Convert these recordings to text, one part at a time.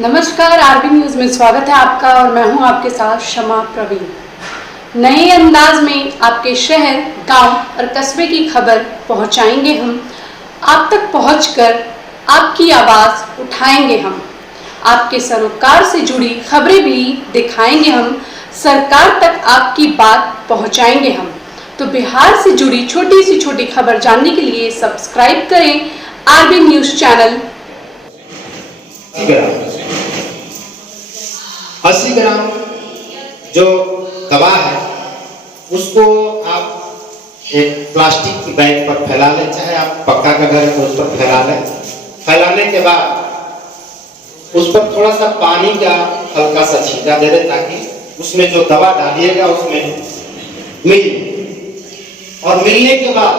नमस्कार, RB news में स्वागत है आपका और मैं हूं आपके साथ शमा प्रवीण। नए अंदाज में आपके शहर, गांव और कस्बे की खबर पहुंचाएंगे हम। आप तक पहुंचकर आपकी आवाज़ उठाएंगे हम। आपके सरोकार से जुड़ी खबरें भी दिखाएंगे हम। सरकार तक आपकी बात पहुंचाएंगे हम। तो बिहार से जुड़ी छोटी से छोटी खबर जानने के लिए सब्सक्राइब करें आरबी न्यूज़ चैनल। 80 ग्राम जो दवा है उसको आप एक प्लास्टिक की बैग पर फैला लें, चाहे आप पक्का का घर है उस पर फैला लें। फैलाने के बाद उस पर थोड़ा सा पानी का हल्का सा छींटा दे दें ताकि उसमें जो दवा डालिएगा उसमें मिल, और मिलने के बाद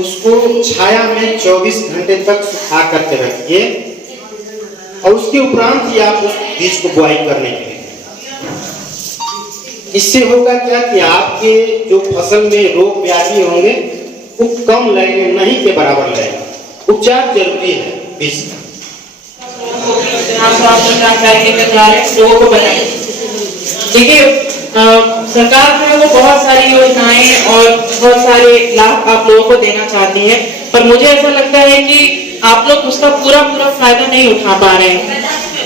उसको छाया में 24 घंटे तक सुखा करके रखिए और उसके उपरांत ही आप उस बीज को बुआई करने के लिए। इससे होगा क्या कि आपके जो फसल में रोग व्याधि होंगे वो कम लगेंगे, नहीं के बराबर लगेंगे। उपचार जरूरी है बीज का। लोगों को बताएं। देखिए, सरकार जो है वो बहुत सारी योजनाएं और बहुत सारे लाभ आप लोगों को देना चाहती है, पर मुझे ऐसा लगता है कि आप लोग उसका पूरा फायदा नहीं उठा पा रहे हैं।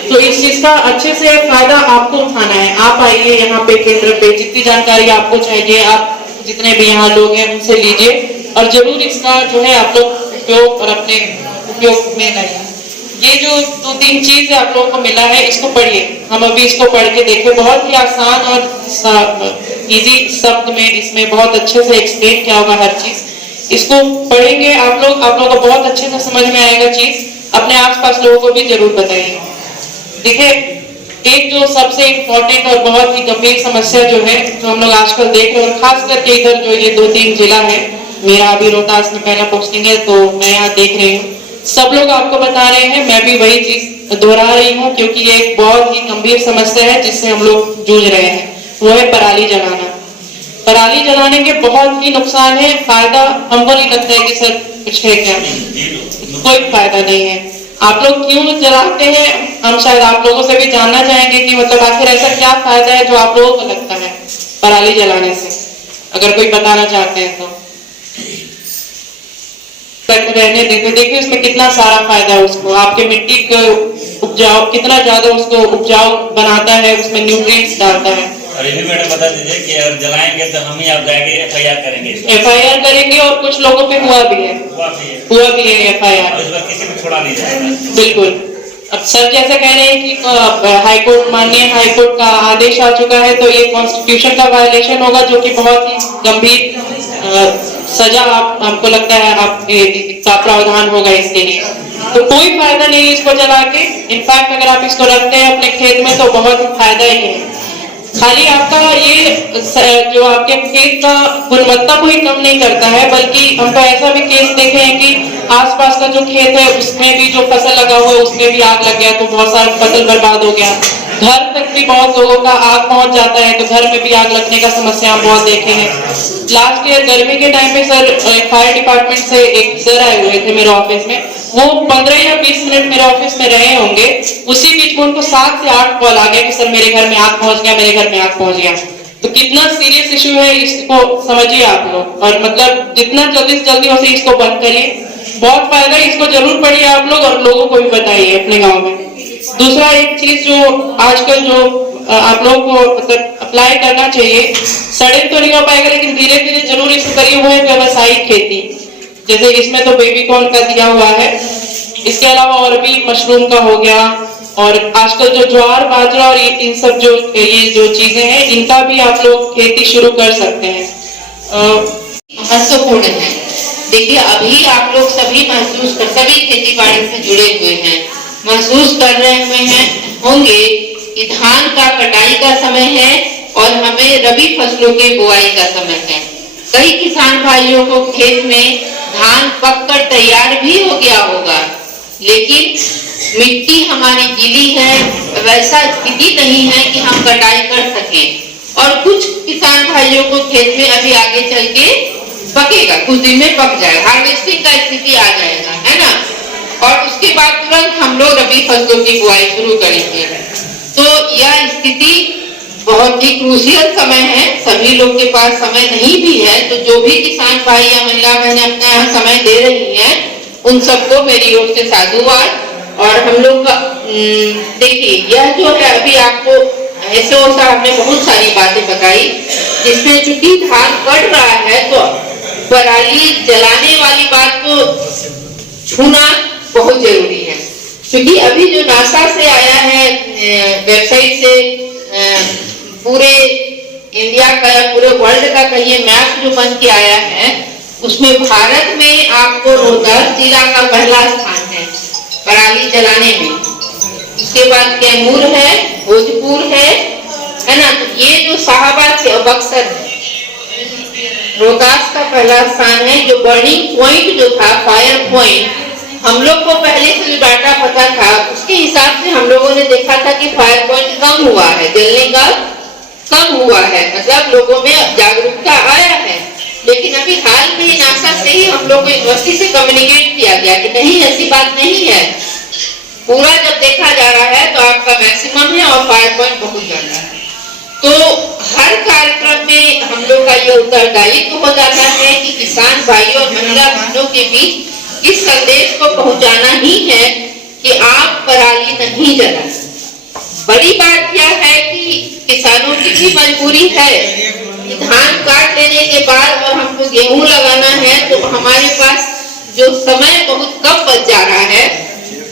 तो इस चीज का अच्छे से फायदा आपको उठाना है। आप आइए यहाँ पे केंद्र पे, जितनी जानकारी आपको चाहिए आप जितने भी यहाँ लोग हैं उनसे लीजिए और जरूर इसका जो है आप लोग उपयोग और अपने उपयोग में लाइए। ये जो 2-3 चीज आप लोगों को मिला है इसको पढ़िए। हम अभी इसको पढ़ के देखें, बहुत ही आसान और इजी शब्द में इसमें बहुत अच्छे से एक्सप्लेन किया होगा हर चीज। इसको पढ़ेंगे आप लोगों को बहुत अच्छे से समझ में आएगा चीज। अपने आसपास लोगों को भी जरूर बताइए। देखिए, एक जो सबसे इम्पोर्टेंट और बहुत ही गंभीर समस्या जो है जो हम लोग आजकल देख रहे हैं, और खास करके इधर जो ये 2-3 जिला है, मेरा अभी रोहतास में पहला पोस्टिंग है तो मैं यहाँ देख रही हूँ, सब लोग आपको बता रहे हैं, मैं भी वही चीज दोहरा रही हूँ क्योंकि ये एक बहुत ही गंभीर समस्या है जिससे हम लोग जूझ रहे हैं। वो है पराली जलाना। पराली जलाने के बहुत ही नुकसान है, फायदा हमको नहीं लगता है कि सर कुछ है क्या, कोई फायदा नहीं है। आप लोग क्यों जलाते हैं, हम शायद आप लोगों से भी जानना चाहेंगे कि मतलब आखिर ऐसा क्या फायदा है जो आप लोगों को लगता है पराली जलाने से, अगर कोई बताना चाहते हैं तो रहने देते। देखिए उसमें कितना सारा फायदा है, उसको आपके मिट्टी को उपजाऊ कितना ज्यादा उसको उपजाऊ बनाता है, उसमें न्यूट्रिएंट्स डालता है। और ये भी मैडम बता दीजिए कि अगर जलाएंगे तो हम ही आप जाएंगे एफआईआर करेंगे। एफआईआर करेंगे और कुछ लोगों पे हुआ भी है एफआईआर। इस बार किसी को छोड़ा नहीं जाएगा। बिल्कुल। अब सर जैसे कह रहे हैं कि हाईकोर्ट, माननीय हाईकोर्ट का आदेश आ चुका है तो ये कॉन्स्टिट्यूशन का वायलेशन होगा, जो कि बहुत ही गंभीर सजा हमको लगता है का प्रावधान होगा इसके लिए। तो कोई फायदा नहीं है इसको जला के। इनफैक्ट अगर आप इसको रखते हैं अपने खेत में तो बहुत ही फायदा ही है। खाली आपका ये जो आपके खेत का गुणवत्ता को ही कम नहीं करता है, बल्कि हम तो ऐसा भी केस देखे हैं कि आसपास का जो खेत है उसमें भी जो फसल लगा हुआ है उसमें भी आग लग गया तो बहुत सारा फसल बर्बाद हो गया। घर तक भी बहुत लोगों का आग पहुंच जाता है तो घर में भी आग लगने का समस्या हम बहुत देखे हैं। लास्ट ईयर गर्मी के टाइम पे सर फायर डिपार्टमेंट से एक सर आए हुए थे मेरे ऑफिस में, वो 15 या 20 मिनट मेरे ऑफिस में रहे होंगे। उसी बीच में उनको 7 से 8 कॉल आ गया कि सर मेरे घर में आग पहुंच गया, मेरे घर में आग पहुंच गया। तो कितना सीरियस इशू है इसको समझिए आप लोग, और मतलब जितना जल्दी से जल्दी हो सके इसको बंद करिए। बहुत फायदा है, इसको जरूर पढ़िए आप लोग और लोगों को भी बताइए अपने गाँव में। दूसरा एक चीज जो आजकल जो आप लोगों को मतलब अप्लाई करना चाहिए, सडन तो नहीं हो पाएगा लेकिन धीरे धीरे जरूर इसको करिए, वो है व्यावसायिक खेती। जैसे इसमें तो बेबी कॉर्न का दिया हुआ है, इसके अलावा और भी मशरूम का हो गया, और आजकल जो ज्वार बाजरा और इन सब ये जो चीजें हैं इनका भी आप लोग खेती शुरू कर सकते हैं। महत्वपूर्ण है। देखिए अभी आप लोग सभी खेती बाड़ी से जुड़े हुए हैं, महसूस कर रहे होंगे कि धान का कटाई का समय है और हमें रबी फसलों के बुआई का समय है। कई किसान भाइयों को खेत में धान पककर तैयार भी हो गया होगा, लेकिन मिट्टी हमारी गीली है, वैसा स्थिति नहीं है कि हम कटाई कर सकें। और कुछ किसान भाइयों को खेत में अभी आगे चल के पकेगा, कुछ दिन में पक जाएगा, हार्वेस्टिंग का स्थिति आ जाएगा, है ना। और उसके बाद तुरंत हम लोग रबी फसलों की बुआई शुरू करेंगे। तो यह स्थिति बहुत ही क्रूशियल समय है, सभी लोग के पास समय नहीं भी है, तो जो भी किसान भाई या महिला बहनें अपना यहाँ समय दे रही हैं उन सबको मेरी ओर से साधुवाद। और हम लोग देखिए यह जो है अभी आपको ऐसे साहब ने बहुत सारी बातें बताई, जिसमें चूंकि धान कट रहा है तो पराली जलाने वाली बात को छूना बहुत जरूरी है। क्योंकि अभी जो नासा से आया है वेबसाइट से पूरे इंडिया का या पूरे वर्ल्ड का कहिए मैप जो बन के आया है, उसमें भारत में आपको रोहतक जिला का पहला स्थान है पराली जलाने में। उसके बाद कैमूर है, भोजपुर है ना। तो ये जो शाहबाद है बक्सर है, रोहतास का पहला स्थान है। जो बर्निंग पॉइंट जो था फायर पॉइंट, हम लोग को पहले से जो डाटा पता था उसके हिसाब से हम लोगों ने देखा था कि फायर पॉइंट कम हुआ है, जलने का कम हुआ है, मतलब लोगों में जागरूकता आया है। लेकिन अभी हाल में नासा से ही हम लोग को यूनिवर्सिटी से कम्युनिकेट किया गया कि नहीं ऐसी बात नहीं है, पूरा जब देखा जा रहा है तो आपका मैक्सिमम है और फायर पॉइंट बहुत ज्यादा है। तो हर कार्यक्रम में हम लोग का ये उत्तरदायित्व हो जाता है कि किसान भाइयों और महिला बहनों के बीच इस संदेश को पहुंचाना ही है कि आप पराली नहीं जलाएं। बड़ी बात क्या है कि किसानों की भी मजबूरी है कि धान काट लेने के बाद और हमको गेहूं लगाना है तो हमारे पास जो समय बहुत कम बच जा रहा है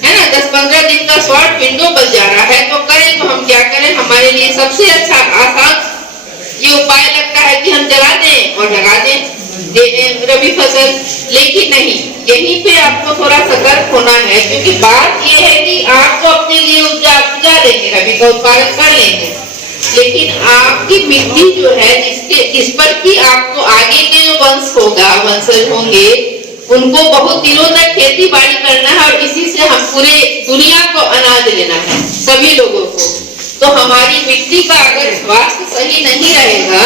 ना, 10-15 दिन का शॉर्ट विंडो बच जा रहा है। तो करें तो हम क्या करें, हमारे लिए सबसे अच्छा आसान ये उपाय लगता है कि हम जला दें और लगा दें रबी फसल। लेकिन नहीं, यहीं पे आपको थोड़ा सतर्क होना है, क्योंकि बात ये है कि आपको अपने लिए उपजा लेंगे, रबी का उत्पादन कर लेंगे, लेकिन आपकी मिट्टी जो है जिस पर की आपको आगे के जो वंशज होंगे उनको बहुत दिनों तक खेती बाड़ी करना है और इसी से हम पूरे दुनिया को अनाज लेना है सभी लोगों को। तो हमारी मिट्टी का अगर स्वास्थ्य सही नहीं रहेगा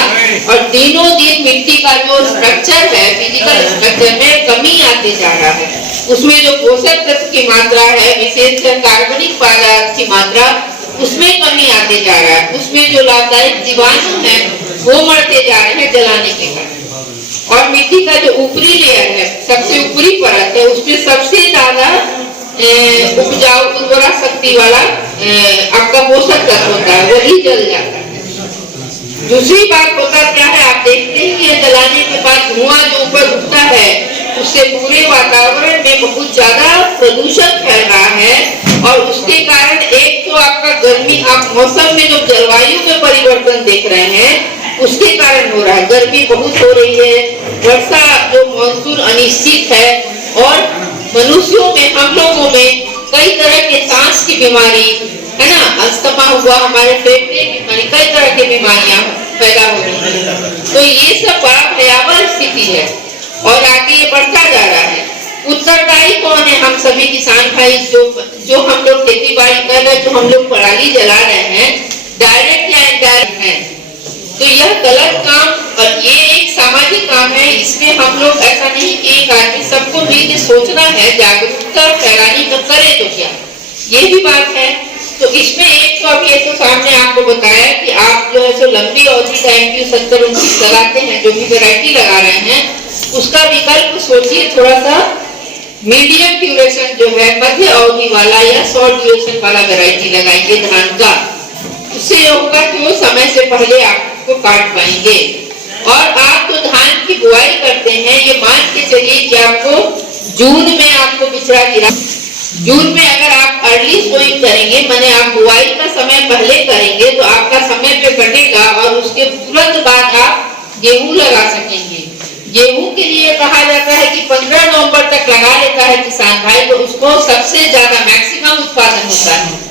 और दिनों दिन मिट्टी का जो स्ट्रक्चर है, फिजिकल स्ट्रक्चर में कमी आते जा रहा है, उसमें जो पोषक तत्व की मात्रा है, विशेषकर कार्बनिक पदार्थ की मात्रा, उसमें कमी आते जा रहा है, उसमें जो लाभदायक जीवाणु है वो मरते जा रहे हैं जलाने के कारण। और मिट्टी का जो ऊपरी लेयर है, सबसे ऊपरी परत है, उसमें सबसे ज्यादा उपजाऊ उर्वरा शक्ति वाला आपका पोषक तत्व होता है, वही जल जाता है। दूसरी बात होता क्या है, आप देखते हैं कि जलाने के बाद धुआं जो ऊपर उठता है उससे पूरे वातावरण में बहुत ज्यादा प्रदूषण फैल रहा है। और उसके कारण एक तो आपका गर्मी, आप मौसम में जो जलवायु में परिवर्तन देख रहे हैं उसके कारण हो रहा है, गर्मी बहुत हो रही है, वर्षा जो मानसून अनिश्चित है, और मनुष्यों में, हम लोगों में कई तरह के सांस की बीमारी है ना, अस्थमा हुआ, हमारे फेफड़े की बीमारी, कई तरह की बीमारियां पैदा हो रही है। तो ये सब बड़ा भयावह स्थिति है और आगे ये बढ़ता जा रहा है। उत्तरदायी कौन है? हम सभी किसान भाई जो हम लोग खेती बाड़ी कर रहे हैं, जो हम लोग पराली जला रहे हैं, डायरेक्ट या इनडायरेक्ट है। तो यह गलत काम, और ये एक सामाजिक काम है, इसमें हम लोग ऐसा नहीं कि एक आदमी, सबको मिलकर सोचना है, जागरूकता फैलानी तो करे तो क्या, ये भी बात है। तो इसमें एक तो अभी ऐसे सामने आपको बताया कि आप जो है सो लंबी अवधि का MQ 70-29 लगाते हैं, जो भी वैरायटी लगा रहे हैं, उसका विकल्प सोचिए, थोड़ा सा मीडियम ड्यूरेशन जो है, मध्य अवधि वाला या शॉर्ट ड्यूरेशन वाला वैरायटी लगाइए धान का। उससे ये होगा कि वो समय से पहले आपको काट पाएंगे। और आप जो धान की बुआई करते हैं, ये मान के चलिए कि आपको जून में आपको बिचड़ा गिरा, जून में अगर आप अर्ली सोइंग करेंगे, माने आप बुआई का समय पहले करेंगे, तो आपका समय पे कटेगा और उसके तुरंत बाद आप गेहूं लगा सकेंगे। गेहूं के लिए कहा जाता है कि 15 नवंबर तक लगा लेता है किसान भाई, तो उसको सबसे ज्यादा मैक्सिमम उत्पादन होता है।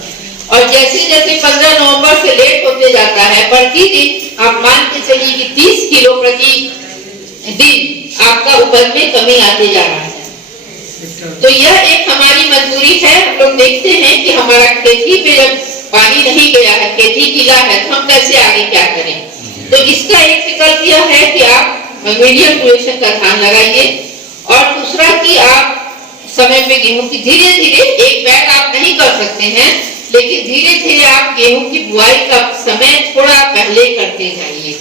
और जैसे जैसे 15 नवंबर से लेट होते जाता है, प्रतिदिन आप मान के चलिए कि 30 किलो प्रति दिन आपका उपज में कमी आते जा रहा है। तो यह एक हमारी मजबूरी है। हम लोग देखते हैं कि हमारा खेती पे जब पानी नहीं गया है, खेती गीला है, तो हम कैसे आगे क्या करें। तो इसका एक विकल्प यह है कि आप मीडियम ड्यूरेशन का धान लगाइए, और दूसरा कि आप समय पे गेहूं की धीरे धीरे एक बैग आप नहीं कर सकते हैं, लेकिन धीरे धीरे आप गेहूं की बुआई का समय थोड़ा पहले करते जाइए।